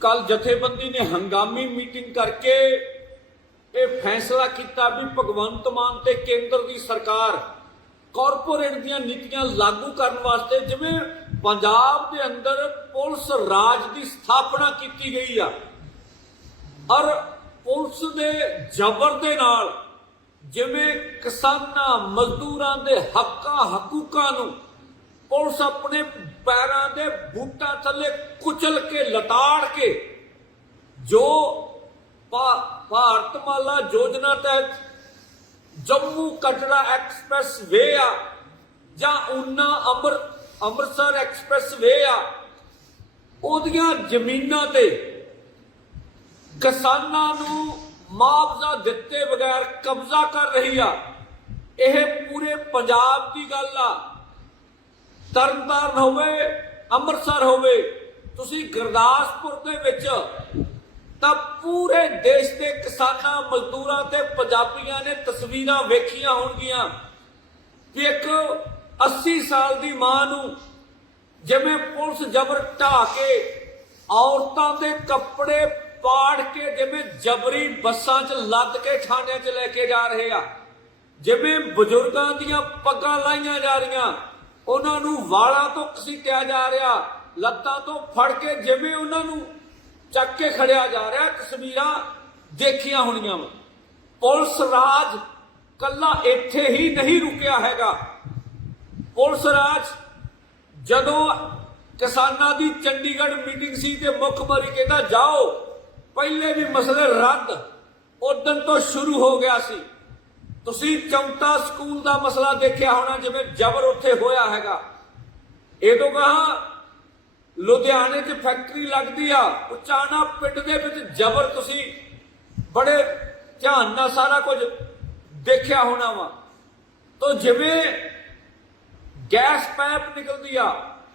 ਕੱਲ ਜਥੇਬੰਦੀ ਨੇ ਹੰਗਾਮੀ ਮੀਟਿੰਗ ਕਰਕੇ ਇਹ ਫੈਸਲਾ ਕੀਤਾ ਵੀ ਭਗਵੰਤ ਮਾਨ ਤੇ ਕੇਂਦਰ ਦੀ ਸਰਕਾਰ ਕਾਰਪੋਰੇਟ ਦੀਆਂ ਨੀਤੀਆਂ ਲਾਗੂ ਕਰਨ ਵਾਸਤੇ ਜਿਵੇਂ ਪੰਜਾਬ ਦੇ ਅੰਦਰ ਪੁਲਿਸ ਰਾਜ ਦੀ ਸਥਾਪਨਾ ਕੀਤੀ ਗਈ ਆ ਔਰ ਪੁਲਿਸ ਦੇ ਜ਼ਬਰ ਦੇ ਨਾਲ ਜਿਵੇਂ ਕਿਸਾਨਾਂ ਮਜ਼ਦੂਰਾਂ ਦੇ ਹੱਕਾਂ ਹਕੂਕਾਂ ਨੂੰ ਪੁਲਿਸ ਆਪਣੇ ਪੈਰਾਂ ਦੇ ਬੂਟਾਂ ਥੱਲੇ ਕੁਚਲ ਕੇ ਲਟਾੜ ਕੇ ਜੋ ਭਾਰਤਮਾਲਾ ਯੋਜਨਾ ਤਹਿਤ ਜੰਮੂ ਕਟੜਾ ਐਕਸਪ੍ਰੈਸ ਵੇ ਆ ਜਾਂ ਉਨਾ ਅੰਮ੍ਰਿਤ ਅੰਮ੍ਰਿਤਸਰ ਐਕਸਪ੍ਰੈਸ ਵੇ ਆ ਉਹਦੀਆਂ ਜ਼ਮੀਨਾਂ ਤੇ ਕਿਸਾਨਾਂ ਨੂੰ ਮੁਆਵਜ਼ਾ ਦਿੱਤੇ ਬਗੈਰ ਕਬਜ਼ਾ ਕਰ ਰਹੀ ਆ ਇਹ ਪੂਰੇ ਪੰਜਾਬ ਦੀ ਗੱਲ ਆ ਤਰਨਤਾਰਨ ਹੋਵੇ ਅੰਮ੍ਰਿਤਸਰ ਹੋਵੇ ਤੁਸੀਂ ਗੁਰਦਾਸਪੁਰ ਦੇ ਵਿੱਚ ਤਾਂ ਪੂਰੇ ਦੇਸ਼ ਦੇ ਕਿਸਾਨਾਂ ਮਜ਼ਦੂਰਾਂ ਤੇ ਪੰਜਾਬੀਆਂ ਨੇ ਤਸਵੀਰਾਂ ਵੇਖੀਆਂ ਹੋਣਗੀਆਂ ਕਿ ਇੱਕ 80 ਸਾਲ ਦੀ ਮਾਂ ਨੂੰ ਜਿਵੇਂ ਪੁਲਿਸ ਜ਼ਬਰ ਢਾ ਕੇ ਔਰਤਾਂ ਦੇ ਕੱਪੜੇ ਪਾੜ ਕੇ ਜਿਵੇਂ ਜਬਰੀ ਬੱਸਾਂ 'ਚ ਲੱਦ ਕੇ ਥਾਣਿਆਂ 'ਚ ਲੈ ਕੇ ਜਾ ਰਹੇ ਆ ਜਿਵੇਂ ਬਜ਼ੁਰਗਾਂ ਦੀਆਂ ਪੱਗਾਂ ਲਾਈਆਂ ਜਾ ਰਹੀਆਂ ਉਹਨਾਂ ਨੂੰ ਵਾਲਾਂ ਤੋਂ ਕਿਹਾ ਜਾ ਰਿਹਾ ਲੱਤਾਂ ਤੋਂ ਫੜ ਕੇ ਜਿਵੇਂ ਉਹਨਾਂ ਨੂੰ ਚੱਕ ਕੇ ਖੜਿਆ ਜਾ ਰਿਹਾ ਤਸਵੀਰਾਂ ਦੇਖੀਆਂ ਹੋਣੀਆਂ ਵਾ ਪੁਲਿਸ ਰਾਜ ਕੱਲਾ ਇੱਥੇ ਹੀ ਨਹੀਂ ਰੁਕਿਆ ਹੈਗਾ ਪੁਲਿਸ ਰਾਜ ਜਦੋਂ ਕਿਸਾਨਾਂ ਦੀ ਚੰਡੀਗੜ੍ਹ ਮੀਟਿੰਗ ਸੀ ਤੇ ਮੁੱਖ ਮੰਤਰੀ ਕਹਿੰਦਾ ਜਾਓ ਪਹਿਲੇ ਵੀ ਮਸਲੇ ਰੱਦ ਉਦੋਂ ਤੋਂ ਸ਼ੁਰੂ ਹੋ ਗਿਆ ਸੀ ਤੁਸੀਂ ਚਮਟਾ ਸਕੂਲ ਦਾ ਮਸਲਾ ਦੇਖਿਆ ਹੋਣਾ ਜਿਵੇਂ ਜ਼ਬਰ ਉੱਥੇ ਹੋਇਆ ਹੈਗਾ ਇਹ ਤੋਂ ਕਹਾ ਲੁਧਿਆਣੇ 'ਚ ਫੈਕਟਰੀ ਲੱਗਦੀ ਆ ਉਚਾਣਾ ਪਿੰਡ ਦੇ ਵਿੱਚ ਜ਼ਬਰ ਤੁਸੀਂ ਬੜੇ ਧਿਆਨ ਨਾਲ ਸਾਰਾ ਕੁਝ ਦੇਖਿਆ ਹੋਣਾ ਵਾ ਤੋਂ ਜਿਵੇਂ ਗੈਸ ਪੈਪ ਨਿਕਲਦੀ ਆ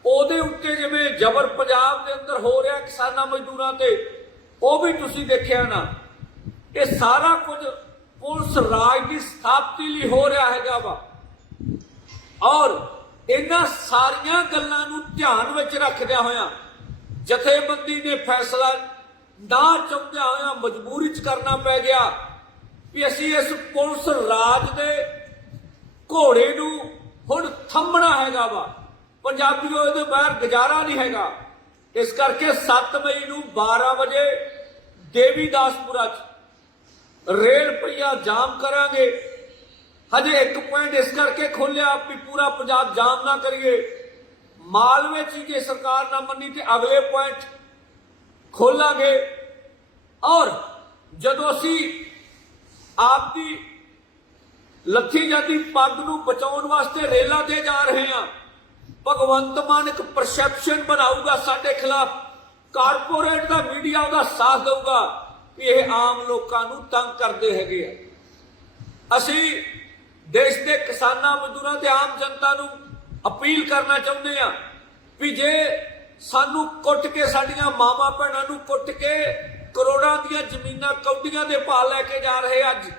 ਉਹਦੇ ਉੱਤੇ ਜਿਵੇਂ ਜ਼ਬਰ ਪੰਜਾਬ ਦੇ ਅੰਦਰ ਹੋ ਰਿਹਾ ਕਿਸਾਨਾਂ ਮਜ਼ਦੂਰਾਂ ਤੇ ਉਹ ਵੀ ਤੁਸੀਂ ਦੇਖਿਆ ਨਾ ਇਹ ਸਾਰਾ ਕੁਝ ਪੁਲਿਸ ਰਾਜ ਦੀ ਸਥਾਪਤੀ ਲਈ ਹੋ ਰਿਹਾ ਹੈਗਾ ਵਾ ਔਰ ਇਹਨਾਂ ਸਾਰੀਆਂ ਗੱਲਾਂ ਨੂੰ ਧਿਆਨ ਵਿੱਚ ਰੱਖਦਿਆਂ ਹੋਇਆਂ ਜਥੇਬੰਦੀ ਦੇ ਫੈਸਲਾ ਨਾ ਚੁੱਕਿਆ ਹੋਇਆਂ ਮਜਬੂਰੀ 'ਚ ਕਰਨਾ ਪੈ ਗਿਆ ਵੀ ਅਸੀਂ ਇਸ ਪੁਲਿਸ ਰਾਜ ਦੇ ਘੋੜੇ ਨੂੰ ਹੁਣ ਥੰਮਣਾ ਹੈਗਾ ਵਾ ਪੰਜਾਬੀਓ ਇਹਦੇ ਬਾਹਰ ਗੁਜ਼ਾਰਾ ਨਹੀਂ ਹੈਗਾ ਇਸ ਕਰਕੇ 7 ਮਈ ਨੂੰ 12 ਵਜੇ ਦੇਵੀਦਾਸਪੁਰਾ 'ਚ ਰੇਲ ਪਈਆ ਜਾਮ ਕਰਾਂਗੇ ਹਜੇ ਇੱਕ ਪੁਆਇੰਟ ਇਸ ਕਰਕੇ ਖੋਲਿਆ ਵੀ ਪੂਰਾ ਪੰਜਾਬ ਜਾਮ ਨਾ ਕਰੀਏ ਮਾਲ ਵਿੱਚ ਜੇ ਸਰਕਾਰ ਨਾ ਮੰਨੀ ਤੇ ਅਗਲੇ ਪੁਆਇੰਟ ਖੋਲਾਂਗੇ ਔਰ ਜਦੋਂ ਅਸੀਂ ਆਪ ਦੀ ਲੱਥੀ ਜਾਂਦੀ ਪੱਗ ਨੂੰ ਬਚਾਉਣ ਵਾਸਤੇ ਰੇਲਾ ਦੇ ਜਾ ਰਹੇ ਹਾਂ ਭਗਵੰਤ ਮਾਨ ਇੱਕ ਪਰਸੈਪਸ਼ਨ ਬਣਾਊਗਾ ਸਾਡੇ ਖਿਲਾਫ ਕਾਰਪੋਰੇਟ ਦਾ ਮੀਡੀਆ ਉਹਦਾ ਸਾਥ ਦੇਊਗਾ ਵੀ ਇਹ ਆਮ ਲੋਕਾਂ ਨੂੰ ਤੰਗ ਕਰਦੇ ਹੈਗੇ ਆ ਅਸੀਂ ਦੇਸ਼ ਦੇ ਕਿਸਾਨਾਂ ਮਜ਼ਦੂਰਾਂ ਤੇ ਆਮ ਜਨਤਾ ਨੂੰ ਅਪੀਲ ਕਰਨਾ ਚਾਹੁੰਦੇ ਆ ਵੀ ਜੇ ਸਾਨੂੰ ਕੁੱਟ ਕੇ ਸਾਡੀਆਂ ਮਾਵਾ ਭੈਣਾਂ ਨੂੰ ਕੁੱਟ ਕੇ ਕਰੋੜਾਂ ਦੀਆਂ ਜ਼ਮੀਨਾਂ ਕੌਡੀਆਂ ਦੇ ਪਾ ਲੈ ਕੇ ਜਾ ਰਹੇ ਅੱਜ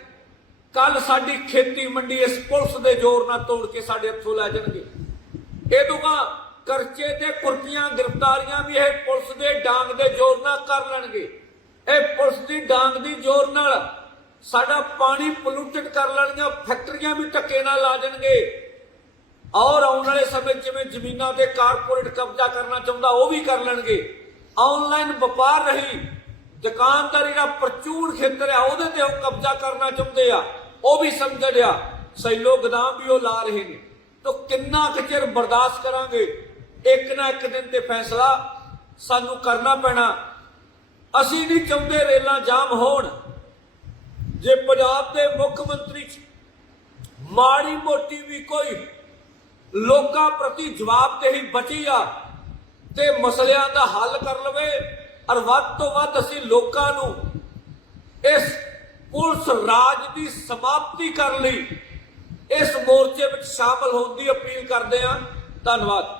ਕੱਲ ਸਾਡੀ ਖੇਤੀ ਮੰਡੀ ਇਸ ਪੁਲਿਸ ਦੇ ਜ਼ੋਰ ਨਾਲ ਤੋੜ ਕੇ ਸਾਡੇ ਹੱਥੋਂ ਲੈ ਜਾਣਗੇ ਇਹ ਦੁਗਾ ਕਰਚੇ ਤੇ ਕੁਰਤੀਆਂ ਗ੍ਰਿਫਤਾਰੀਆਂ ਵੀ ਇਹ ਪੁਲਿਸ ਦੇ ਡਾਂਗ ਦੇ ਜ਼ੋਰ ਨਾਲ ਕਰ ਲੈਣਗੇ ਇਹ ਪੁਲਿਸ ਦੀ ਡਾਂਗ ਦੀ ਜ਼ੋਰ ਨਾਲ ਸਾਡਾ ਪਾਣੀ ਪੋਲੂਟਡ ਕਰ ਲੈਣਗੇ ਫੈਕਟਰੀਆਂ ਵੀ ਟੱਕੇ ਨਾਲ ਲਾ ਦੇਣਗੇ ਔਰ ਆਉਣ ਵਾਲੇ ਸਮੇਂ ਜਿਵੇਂ ਜ਼ਮੀਨਾਂ ਤੇ ਕਾਰਪੋਰੇਟ ਕਬਜ਼ਾ ਕਰਨਾ ਚਾਹੁੰਦਾ ਉਹ ਵੀ ਕਰ ਲੈਣਗੇ ਆਨਲਾਈਨ ਵਪਾਰ ਰਹੀ ਦੁਕਾਨਦਾਰੀ ਦਾ ਪ੍ਰਚੂਰ ਖੇਤਰ ਹੈ ਉਹਦੇ ਤੇ ਉਹ ਕਬਜ਼ਾ ਕਰਨਾ ਚਾਹੁੰਦੇ ਆ ਉਹ ਵੀ ਸਮਝੜਿਆ ਸੈਲੋ ਗਦਾਮ ਵੀ ਉਹ ਲਾ ਰਹੇ ਨੇ ਤੋ ਕਿੰਨਾ ਕਚਰ ਬਰਦਾਸ਼ਤ ਕਰਾਂਗੇ ਇੱਕ ਨਾ ਇੱਕ ਦਿਨ ਤੇ ਫੈਸਲਾ ਸਾਨੂੰ ਕਰਨਾ ਪੈਣਾ ਅਸੀਂ ਨਹੀਂ ਚਾਹੁੰਦੇ ਰੇਲਾਂ ਜਾਮ ਹੋਣ ਜੇ ਪੰਜਾਬ ਦੇ ਮੁੱਖ ਮੰਤਰੀ ਮਾੜੀ ਮੋਟੀ ਵੀ ਕੋਈ ਲੋਕਾਂ ਪ੍ਰਤੀ ਜਵਾਬਦੇਹੀ ਬਚੀ ਆ ਤੇ ਮਸਲਿਆਂ ਦਾ ਹੱਲ ਕਰ ਲਵੇ ਅਰ ਵੱਧ ਤੋਂ ਵੱਧ ਅਸੀਂ ਲੋਕਾਂ ਨੂੰ ਇਸ ਪੁਲਿਸ ਰਾਜ ਦੀ ਸਮਾਪਤੀ ਕਰਨ ਲਈ ਇਸ ਮੋਰਚੇ ਵਿੱਚ ਸ਼ਾਮਲ ਹੋਣ ਦੀ ਅਪੀਲ ਕਰਦੇ ਆ ਧੰਨਵਾਦ